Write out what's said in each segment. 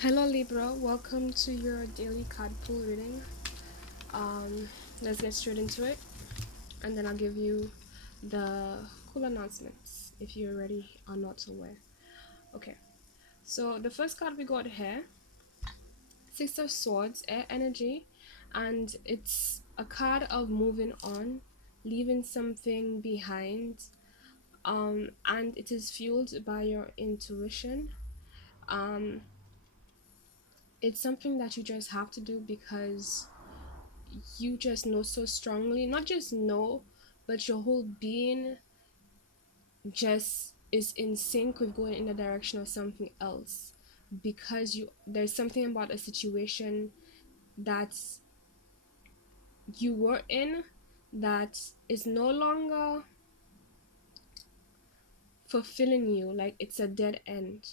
Hello Libra, welcome to your daily card pool reading. Um, let's get straight into it, and then I'll give you the cool announcements if you're ready or not aware. Okay, so the first card we got here, Six of Swords, Air Energy, and it's a card of moving on, leaving something behind, and it is fueled by your intuition. Um, it's something that you just have to do because you just know so strongly, not just know, but your whole being just is in sync with going in the direction of something else, because there's something about a situation that you were in that is no longer fulfilling you, like it's a dead end.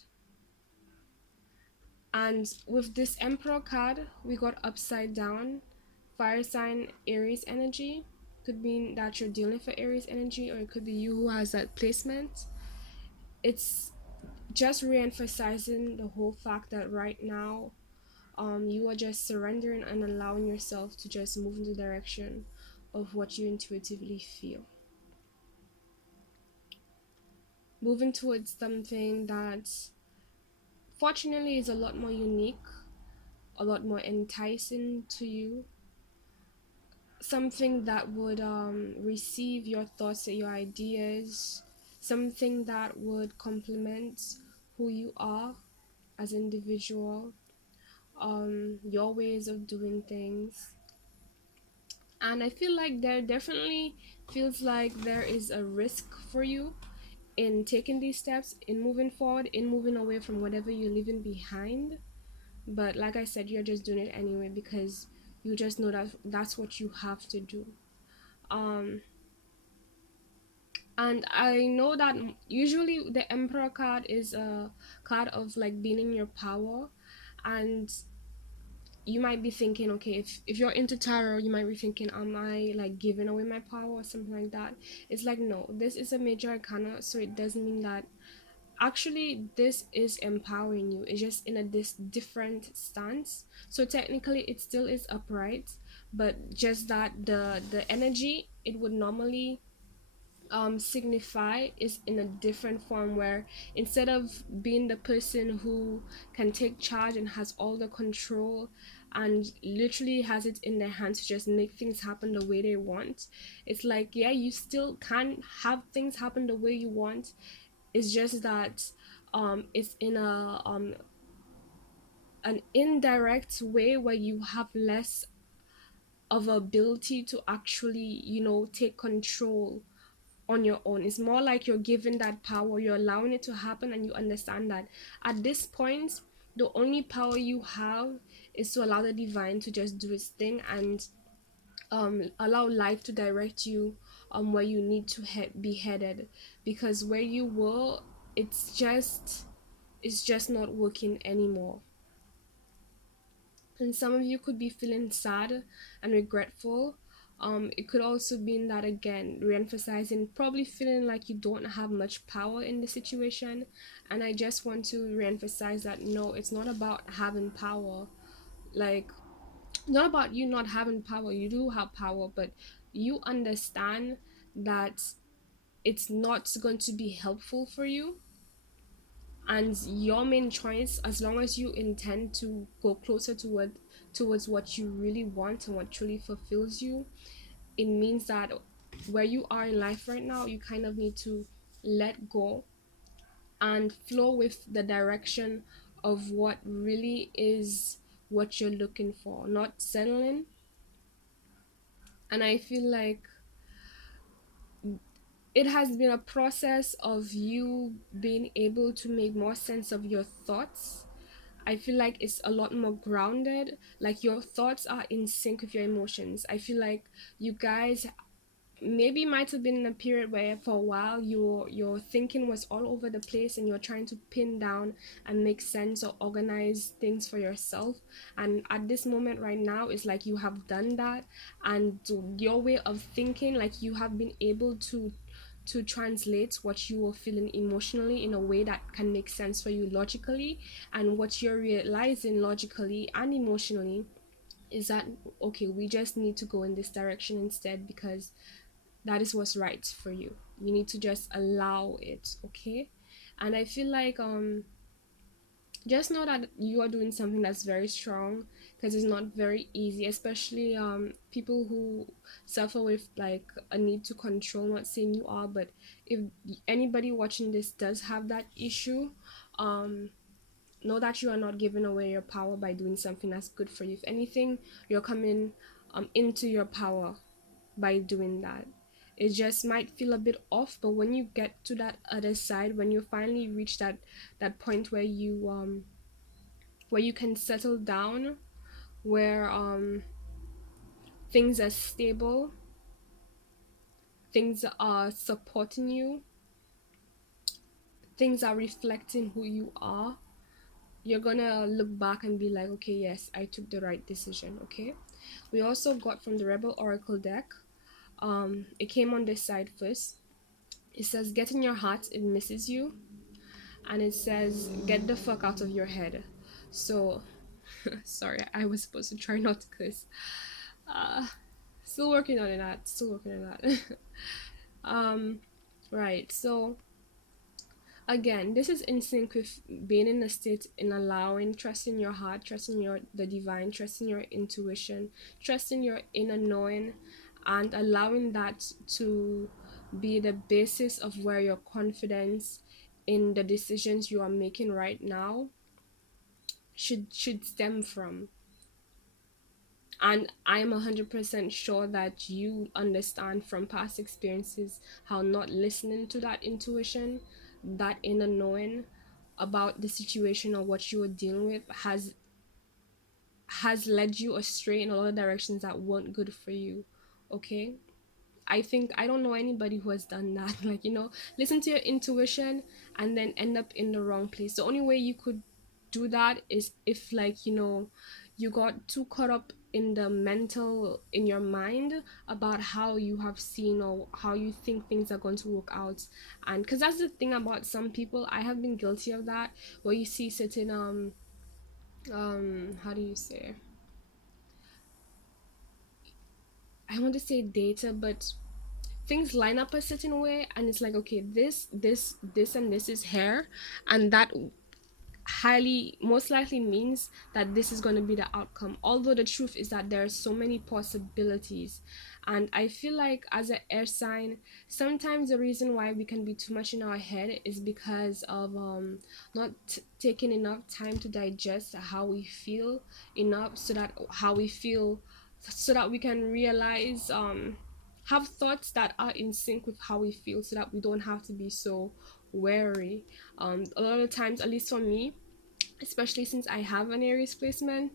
And with this Emperor card, we got upside down, fire sign Aries energy. Could mean that you're dealing for Aries energy, or it could be you who has that placement. It's just re-emphasizing the whole fact that right now, you are just surrendering and allowing yourself to just move in the direction of what you intuitively feel. Moving towards something that fortunately is a lot more unique, a lot more enticing to you, something that would receive your thoughts and your ideas, something that would complement who you are as an individual, your ways of doing things. And I feel like there definitely feels like there is a risk for you in taking these steps, in moving forward, in moving away from whatever you're leaving behind. But like I said, you're just doing it anyway because you just know that that's what you have to do. um and I know that usually the Emperor card is a card of like being in your power. And you might be thinking, okay, if you're into tarot, you might be thinking, am I like giving away my power or something like that? It's like, no, this is a major arcana, so it doesn't mean that. Actually, this is empowering you. It's just in a this different stance. So technically it still is upright, but just that the energy it would normally signify is in a different form, where instead of being the person who can take charge and has all the control and literally has it in their hands to just make things happen the way they want, it's like, yeah, you still can have things happen the way you want. It's just that it's in a an indirect way where you have less of ability to actually, take control on your own. It's more like you're given that power, you're allowing it to happen, and you understand that at this point, the only power you have is to allow the divine to just do its thing, and allow life to direct you where you need to be headed. Because where you were, it's just not working anymore. And some of you could be feeling sad and regretful. It could also be in that, again, re-emphasizing probably feeling like you don't have much power in the situation. And I just want to re-emphasize that no, it's not about having power. Like, not about you not having power. You do have power, but you understand that it's not going to be helpful for you. And your main choice, as long as you intend to go closer towards what you really want and what truly fulfills you, it means that where you are in life right now, you kind of need to let go and flow with the direction of what really is what you're looking for, not settling. And I feel like it has been a process of you being able to make more sense of your thoughts. I feel like it's a lot more grounded. Like, your thoughts are in sync with your emotions. I feel like you guys maybe might have been in a period where for a while your thinking was all over the place, and you're trying to pin down and make sense or organize things for yourself. And at this moment right now, it's like you have done that, and your way of thinking, like, you have been able to to translate what you are feeling emotionally in a way that can make sense for you logically, and what you're realizing logically and emotionally is that okay, we just need to go in this direction instead, because that is what's right for you. You need to just allow it, okay? And I feel like just know that you are doing something that's very strong, because it's not very easy, especially people who suffer with like a need to control. Not saying you are, but if anybody watching this does have that issue, um know that you are not giving away your power by doing something that's good for you. If anything, you're coming into your power by doing that. It just might feel a bit off, but when you get to that other side, when you finally reach that point where you can settle down, where things are stable, things are supporting you, things are reflecting who you are, you're gonna look back and be like, okay, yes, I took the right decision. Okay, we also got from the Rebel Oracle deck, it came on this side first. It says, get in your heart, it misses you. And it says, get the fuck out of your head. So sorry, I was supposed to try not to curse. uh Still working on that, still working on that. um right, so again, this is in sync with being in a state in allowing, trusting your heart, trusting your the divine, trusting your intuition, trusting your inner knowing, and allowing that to be the basis of where your confidence in the decisions you are making right now should stem from. And I'm 100% sure that you understand from past experiences how not listening to that intuition, that inner knowing about the situation or what you are dealing with, has led you astray in a lot of directions that weren't good for you. Okay, I think I don't know anybody who has done that. Like, listen to your intuition and then end up in the wrong place. The only way you could do that is if, like, you got too caught up in the mental, in your mind, about how you have seen or how you think things are going to work out. And because that's the thing about some people, I have been guilty of that, where you see certain how do you say, I want to say data, but things line up a certain way, and it's like, okay, this and this is here, and that highly most likely means that this is going to be the outcome, although the truth is that there are so many possibilities. And I feel like as an air sign, sometimes the reason why we can be too much in our head is because of not taking enough time to digest how we feel enough, so that how we feel, so that we can realize, have thoughts that are in sync with how we feel, so that we don't have to be so wary. A lot of times, at least for me, especially since I have an Aries placement,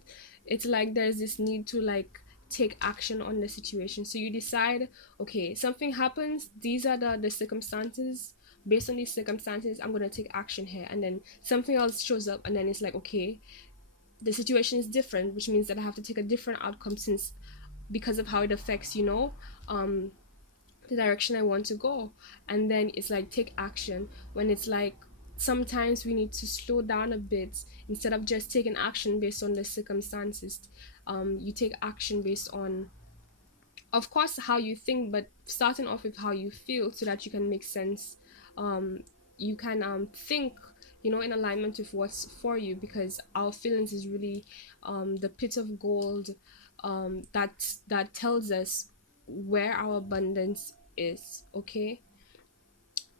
it's like there's this need to like take action on the situation. So you decide, okay, something happens, these are the circumstances. Based on these circumstances, I'm gonna take action here, and then something else shows up, and then it's like, okay, the situation is different, which means that I have to take a different outcome, since because of how it affects, um the direction I want to go. And then it's like, take action, when it's like sometimes we need to slow down a bit. Instead of just taking action based on the circumstances, you take action based on, of course, how you think, but starting off with how you feel, so that you can make sense. You can think, in alignment with what's for you, because our feelings is really the pit of gold, that tells us where our abundance is. Okay,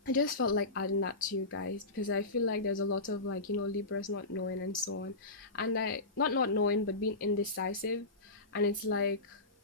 I just felt like adding that to you guys, because I feel like there's a lot of, like, Libras not knowing and so on. And I not knowing, but being indecisive. And it's like,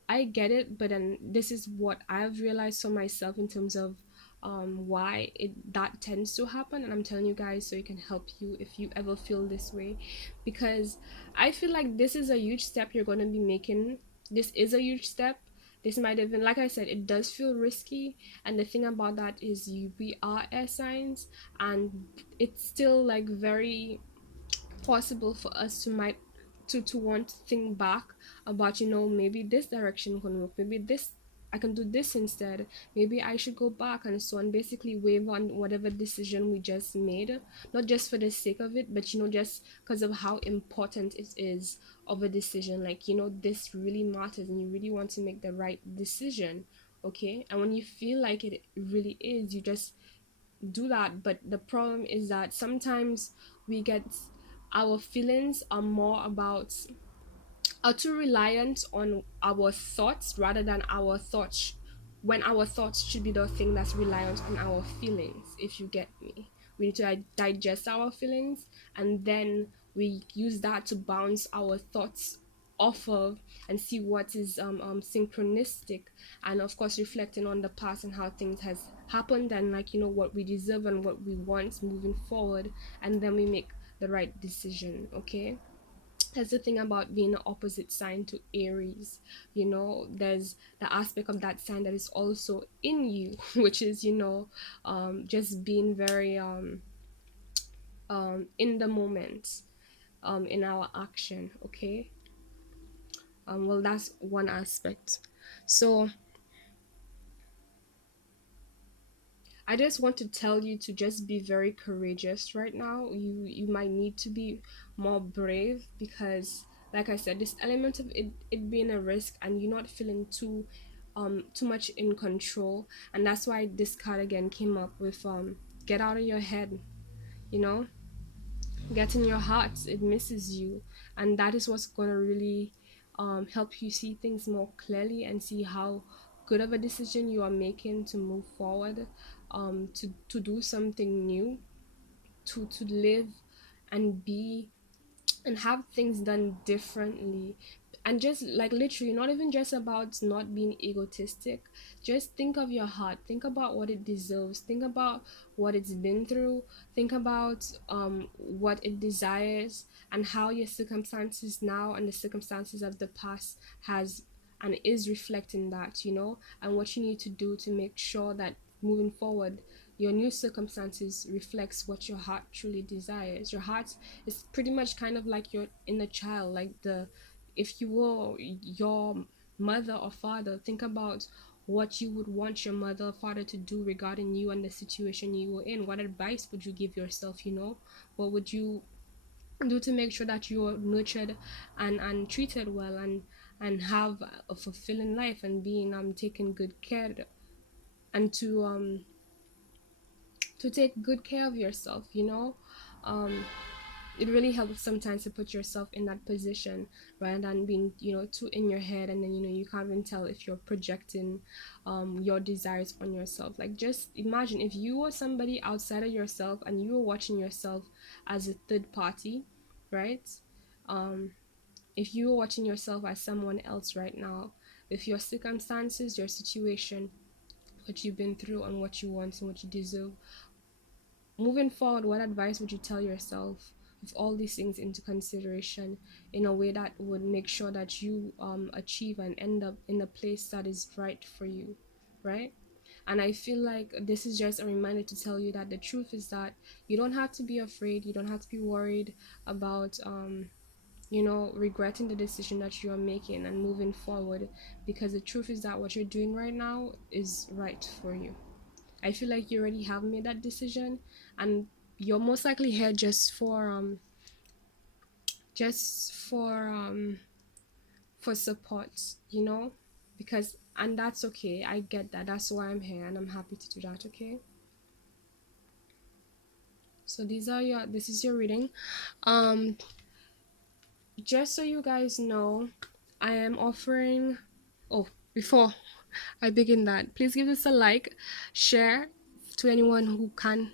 I get it, but then this is what I've realized for myself in terms of why it that tends to happen. And I'm telling you guys so it can help you if you ever feel this way, because I feel like this is a huge step you're going to be making. This is a huge step. This might even, like I said, it does feel risky. And the thing about that is, we are air signs, and it's still like very possible for us to might to want to think back about, maybe this direction can work, maybe this I can do this instead. Maybe I should go back, and so on. Basically wave on whatever decision we just made, not just for the sake of it, but just because of how important it is of a decision. Like, this really matters and you really want to make the right decision. Okay, and when you feel like it really is, you just do that. But the problem is that sometimes we get, our feelings are more about, are too reliant on our thoughts rather than our thoughts, when our thoughts should be the thing that's reliant on our feelings, if you get me. We need to digest our feelings, and then we use that to bounce our thoughts off of, and see what is synchronistic, and of course reflecting on the past and how things has happened, and like, what we deserve and what we want moving forward, and then we make the right decision. Okay, that's the thing about being an opposite sign to Aries. There's the aspect of that sign that is also in you, which is, just being very in the moment, in our action. Okay, well, that's one aspect. So I just want to tell you to just be very courageous right now. You might need to be more brave, because like I said, this element of it being a risk, and you're not feeling too much in control. And that's why this card again came up with get out of your head, you know? Get in your heart, it misses you. And that is what's gonna really help you see things more clearly, and see how good of a decision you are making to move forward, to do something new, to live and be and have things done differently. And just like literally, not even just about not being egotistic, just think of your heart, think about what it deserves, think about what it's been through, think about what it desires, and how your circumstances now and the circumstances of the past has and is reflecting that, and what you need to do to make sure that moving forward your new circumstances reflects what your heart truly desires. Your heart is pretty much kind of like your inner child, like the, if you were your mother or father, think about what you would want your mother or father to do regarding you and the situation you were in. What advice would you give yourself? What would you do to make sure that you're nurtured and treated well, and have a fulfilling life, and being taken good care, and to take good care of yourself, um it really helps sometimes to put yourself in that position, rather than being, too in your head, and then you can't even tell if you're projecting your desires on yourself. Like, just imagine if you were somebody outside of yourself, and you were watching yourself as a third party, right? um if you were watching yourself as someone else right now, with your circumstances, your situation, what you've been through, and what you want and what you deserve, moving forward, what advice would you tell yourself with all these things into consideration, in a way that would make sure that you achieve and end up in a place that is right for you, right? And I feel like this is just a reminder to tell you that the truth is that you don't have to be afraid, you don't have to be worried about regretting the decision that you are making and moving forward, because the truth is that what you're doing right now is right for you. I feel like you already have made that decision, and you're most likely here just for support, because, and that's okay. I get that. That's why I'm here, and I'm happy to do that. Okay. So this is your reading. Um, just so you guys know, I am offering. Oh, before I begin that, please give this a like, share to anyone who can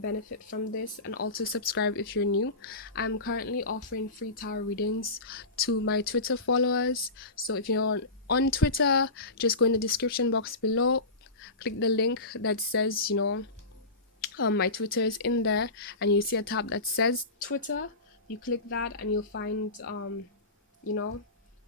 benefit from this, and also subscribe if you're new. I'm currently offering free tarot readings to my Twitter followers. So if you're on Twitter, just go in the description box below, click the link that says, my Twitter is in there, and you see a tab that says Twitter. You click that, and you'll find you know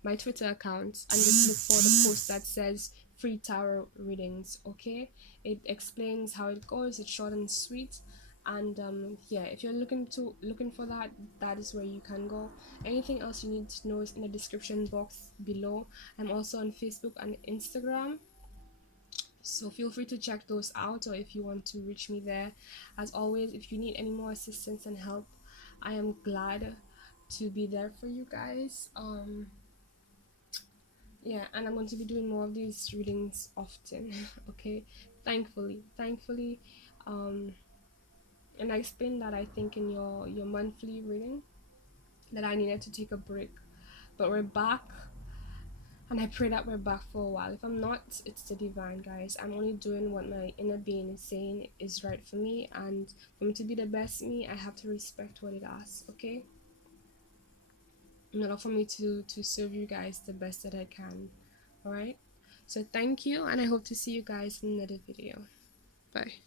my Twitter account, and just look for the post that says free tarot readings. Okay, it explains how it goes. It's short and sweet, and yeah, if you're looking for that, that is where you can go. Anything else you need to know is in the description box below. I'm also on Facebook and Instagram. So feel free to check those out, or if you want to reach me there. As always, if you need any more assistance and help, I am glad to be there for you guys. Yeah, and I'm going to be doing more of these readings often. Okay, thankfully, um and I explained that, I think, in your monthly reading, that I needed to take a break, but we're back, and I pray that we're back for a while. If I'm not, it's the divine, guys. I'm only doing what my inner being is saying is right for me, and for me to be the best me, I have to respect what it asks. Okay, in order for me to serve you guys the best that I can. All right, so thank you, and I hope to see you guys in another video. Bye.